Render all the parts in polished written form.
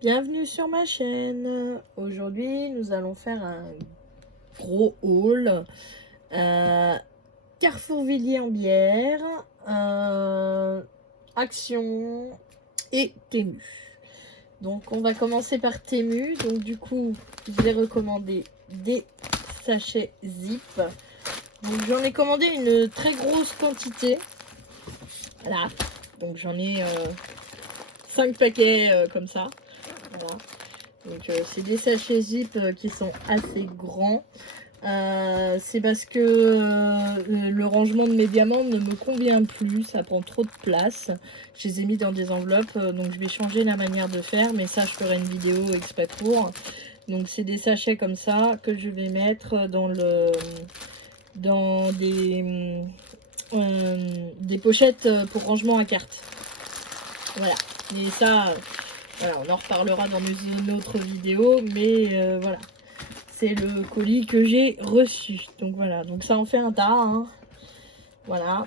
Bienvenue sur ma chaîne. Aujourd'hui, nous allons faire un gros haul. Carrefour Villiers-en-Bière, Action et Temu. Donc, on va commencer par Temu. Donc, du coup, je vais recommander des sachets Zip. Donc, j'en ai commandé une très grosse quantité. Voilà. Donc, j'en ai 5 paquets comme ça. Voilà. Donc c'est des sachets Zip qui sont assez grands. C'est parce que le rangement de mes diamants ne me convient plus, ça prend trop de place. Je les ai mis dans des enveloppes, donc je vais changer la manière de faire, mais ça je ferai une vidéo exprès pour. Donc c'est des sachets comme ça que je vais mettre dans des pochettes pour rangement à cartes. Voilà. Et ça, voilà, on en reparlera dans une autre vidéo, mais voilà. C'est le colis que j'ai reçu. Donc voilà, donc ça en fait un tas. Hein. Voilà.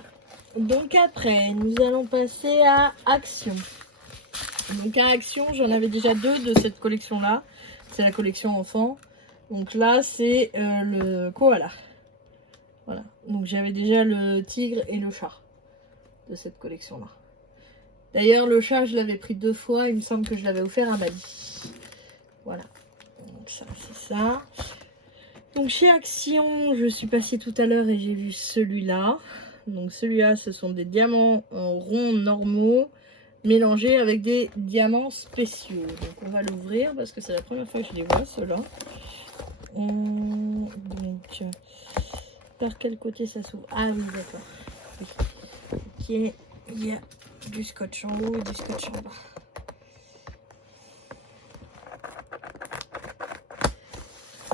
Donc après, nous allons passer à Action. Donc à Action, j'en avais déjà 2 de cette collection-là. C'est la collection enfant. Donc là, c'est le koala. Voilà. Donc j'avais déjà le tigre et le chat de cette collection-là. D'ailleurs, le chat, je l'avais pris 2 fois. Il me semble que je l'avais offert à Mali. Voilà. Donc ça, c'est ça. Donc chez Action, je suis passée tout à l'heure et j'ai vu celui-là. Donc celui-là, ce sont des diamants ronds normaux mélangés avec des diamants spéciaux. Donc on va l'ouvrir parce que c'est la première fois que je les vois, ceux-là. Donc, par quel côté ça s'ouvre? Ah oui, d'accord. Oui. Ok, il y a du scotch en haut et du scotch en bas.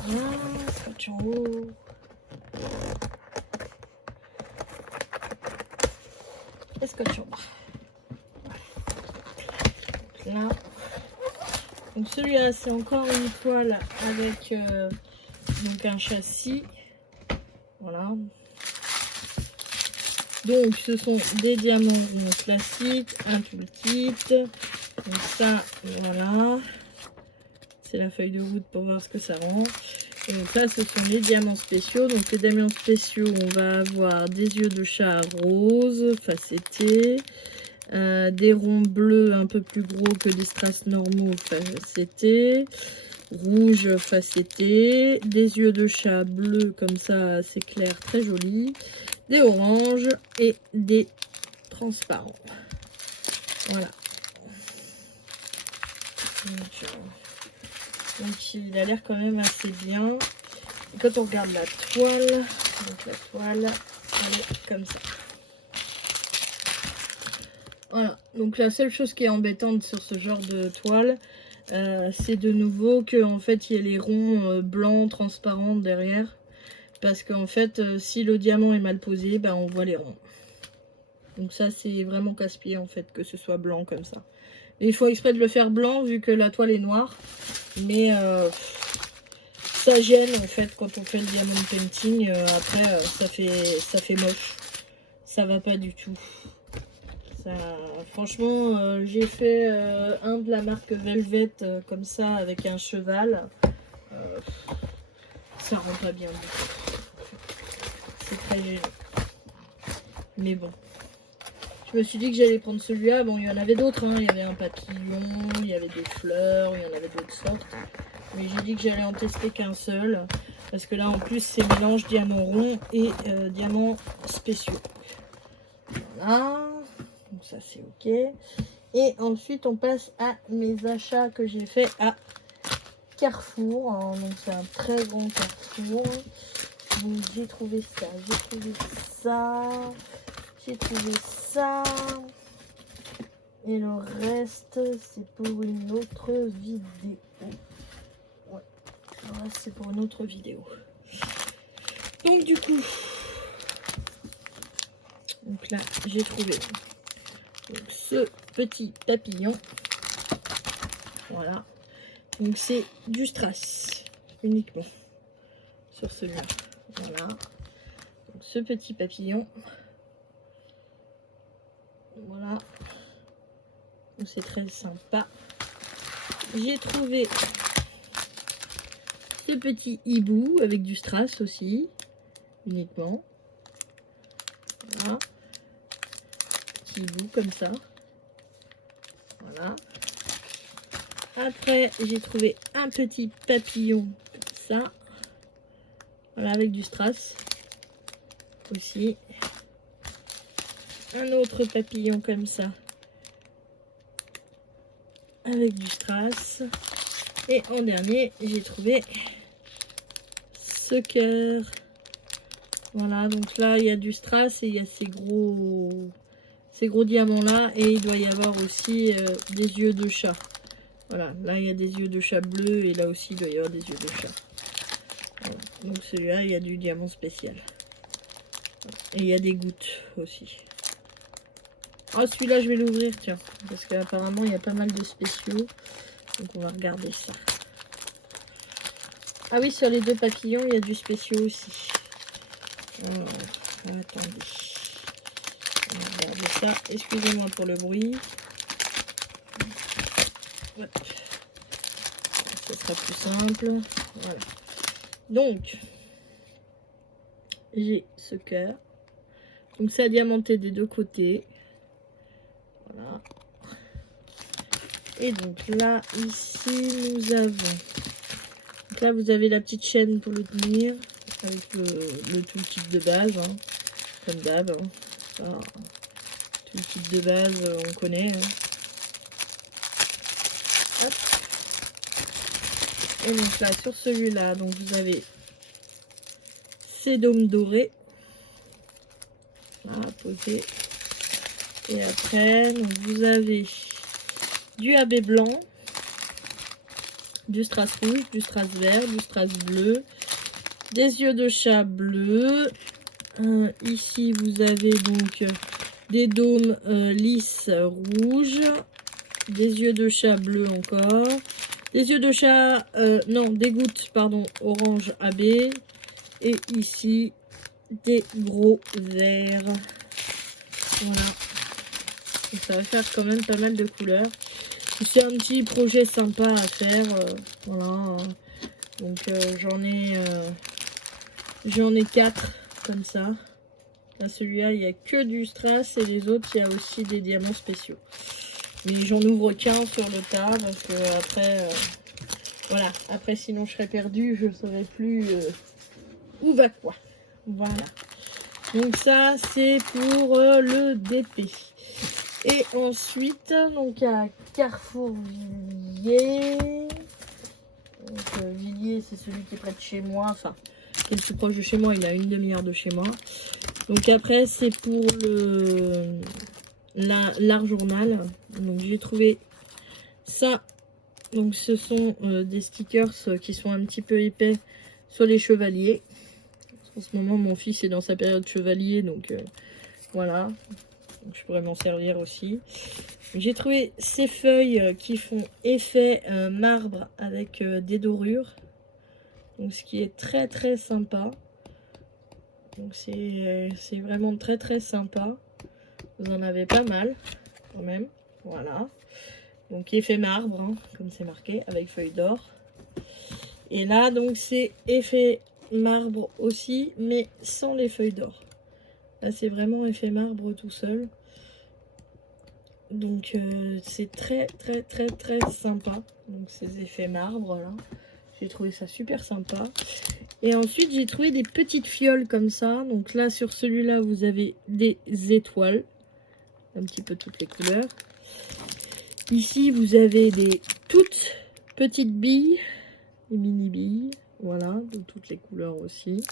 Voilà, scotch en haut. Et scotch en bas. Là. Donc celui-là, c'est encore une toile avec donc un châssis. Voilà. Donc ce sont des diamants ronds classiques, un toolkit. Donc ça, voilà. C'est la feuille de route pour voir ce que ça rend. Et donc là, ce sont les diamants spéciaux. Donc les diamants spéciaux, on va avoir des yeux de chat rose, facettés. Des ronds bleus un peu plus gros que des strass normaux facettés, rouge facetté, des yeux de chat bleus comme ça assez clair, très joli, des oranges et des transparents. Voilà. Donc il a l'air quand même assez bien. Et quand on regarde la toile, donc la toile elle est comme ça. Voilà, donc la seule chose qui est embêtante sur ce genre de toile, c'est de nouveau que en fait il y a les ronds blancs transparents derrière. Parce qu'en fait, si le diamant est mal posé, ben, on voit les ronds. Donc ça c'est vraiment casse-pied en fait que ce soit blanc comme ça. Et il faut exprès de le faire blanc vu que la toile est noire. Mais ça gêne en fait quand on fait le diamond painting. Après ça fait moche. Ça va pas du tout. Ça, franchement, j'ai fait un de la marque Velvet comme ça avec un cheval. Ça rend pas bien du tout. C'est très gênant. Mais bon. Je me suis dit que j'allais prendre celui-là. Bon, il y en avait d'autres. Hein. Il y avait un papillon, il y avait des fleurs, il y en avait d'autres sortes. Mais j'ai dit que j'allais en tester qu'un seul. Parce que là, en plus, c'est mélange diamants ronds et diamants spéciaux. Voilà. Donc ça, c'est OK. Et ensuite, on passe à mes achats que j'ai fait à Carrefour. Donc, c'est un très grand Carrefour. Donc, j'ai trouvé ça, j'ai trouvé ça, j'ai trouvé ça. Et le reste, c'est pour une autre vidéo. Ouais, le reste, c'est pour une autre vidéo. Donc, du coup, donc là, j'ai trouvé donc, ce petit papillon. Voilà. Donc c'est du strass uniquement sur celui-là. Voilà. Donc ce petit papillon. Voilà. Donc c'est très sympa. j'ai trouvé ce petit hibou avec du strass aussi, uniquement. Voilà. Petit hibou comme ça. Voilà. Après, j'ai trouvé un petit papillon comme ça. Voilà, avec du strass aussi. Un autre papillon comme ça. Avec du strass. Et en dernier, j'ai trouvé ce cœur. Voilà, donc là, il y a du strass et il y a ces gros diamants là. Et il doit y avoir aussi des yeux de chat. Voilà, là, il y a des yeux de chat bleus et là aussi, il doit y avoir des yeux de chat. Voilà. Donc celui-là, il y a du diamant spécial. Et il y a des gouttes aussi. Ah, celui-là, je vais l'ouvrir, tiens. Parce qu'apparemment, il y a pas mal de spéciaux. Donc, on va regarder ça. Ah oui, sur les deux papillons, il y a du spéciaux aussi. Attendez. On va regarder ça. Excusez-moi pour le bruit. Ouais. Ça sera plus simple. Voilà. Donc, j'ai ce cœur. Donc, c'est à diamanter des deux côtés. Voilà. Et donc là, ici, nous avons... Donc là, vous avez la petite chaîne pour le tenir. Avec le toolkit de base. Hein, comme d'hab. Hein. Voilà. Toolkit de base, on connaît. Hein. Hop. Et donc là, sur celui-là, donc vous avez ces dômes dorés. À poser. Et après, donc vous avez du AB blanc, du strass rouge, du strass vert, du strass bleu, des yeux de chat bleu. Ici, vous avez donc des dômes lisses rouges, des yeux de chat bleu encore, des yeux de chat, non, des gouttes, pardon, orange AB, et ici, des gros verts. Voilà. Donc, ça va faire quand même pas mal de couleurs. C'est un petit projet sympa à faire. Voilà. Donc j'en ai 4 comme ça. Là, celui-là, il n'y a que du strass et les autres, il y a aussi des diamants spéciaux. Mais j'en ouvre qu'un sur le tas parce que après, voilà. Après, sinon, je serais perdue. Je ne saurais plus où va quoi. Voilà. Donc ça, c'est pour le DP. Et ensuite, donc à Carrefour Villiers. Donc Villiers, c'est celui qui est près de chez moi. Enfin, qui est le plus proche de chez moi. Il a une demi-heure de chez moi. Donc après, c'est pour l'art journal. Donc j'ai trouvé ça. Donc ce sont des stickers qui sont un petit peu épais sur les chevaliers. En ce moment, mon fils est dans sa période chevalier. Donc voilà. Donc, je pourrais m'en servir aussi. J'ai trouvé ces feuilles qui font effet marbre avec des dorures. Donc ce qui est très très sympa. Donc c'est vraiment très très sympa. Vous en avez pas mal quand même. Voilà. Donc effet marbre, hein, comme c'est marqué, avec feuilles d'or. Et là donc c'est effet marbre aussi, mais sans les feuilles d'or. Là c'est vraiment effet marbre tout seul. Donc c'est très très très très sympa. Donc ces effets marbre là. J'ai trouvé ça super sympa. Et ensuite, j'ai trouvé des petites fioles comme ça. Donc là, sur celui-là, vous avez des étoiles. Un petit peu toutes les couleurs. Ici, vous avez des toutes petites billes. Des mini billes. Voilà, de toutes les couleurs aussi.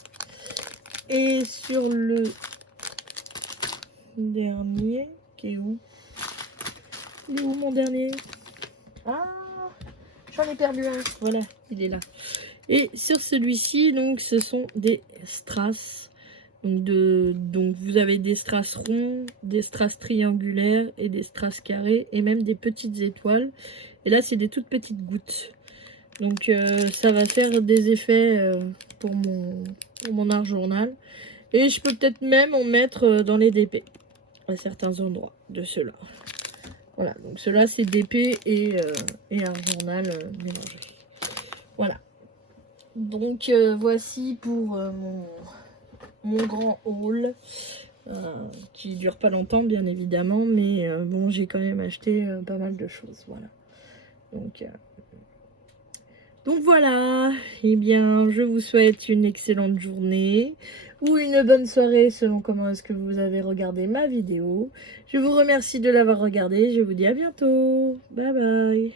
Et sur le dernier, qui est où? Il est où mon dernier? Ah, j'en ai perdu un. Voilà, il est là. Et sur celui-ci, donc, ce sont des strass. Donc vous avez des strass ronds, des strass triangulaires et des strass carrés et même des petites étoiles. Et là, c'est des toutes petites gouttes. Donc ça va faire des effets pour mon art journal. Et je peux peut-être même en mettre dans les DP à certains endroits de ceux-là. Voilà, donc cela c'est DP et un journal mélangé. Voilà. Donc voici pour mon grand haul. Qui dure pas longtemps bien évidemment, mais bon, j'ai quand même acheté pas mal de choses. Voilà. Donc voilà, et bien je vous souhaite une excellente journée ou une bonne soirée selon comment est-ce que vous avez regardé ma vidéo. Je vous remercie de l'avoir regardée, je vous dis à bientôt, bye bye.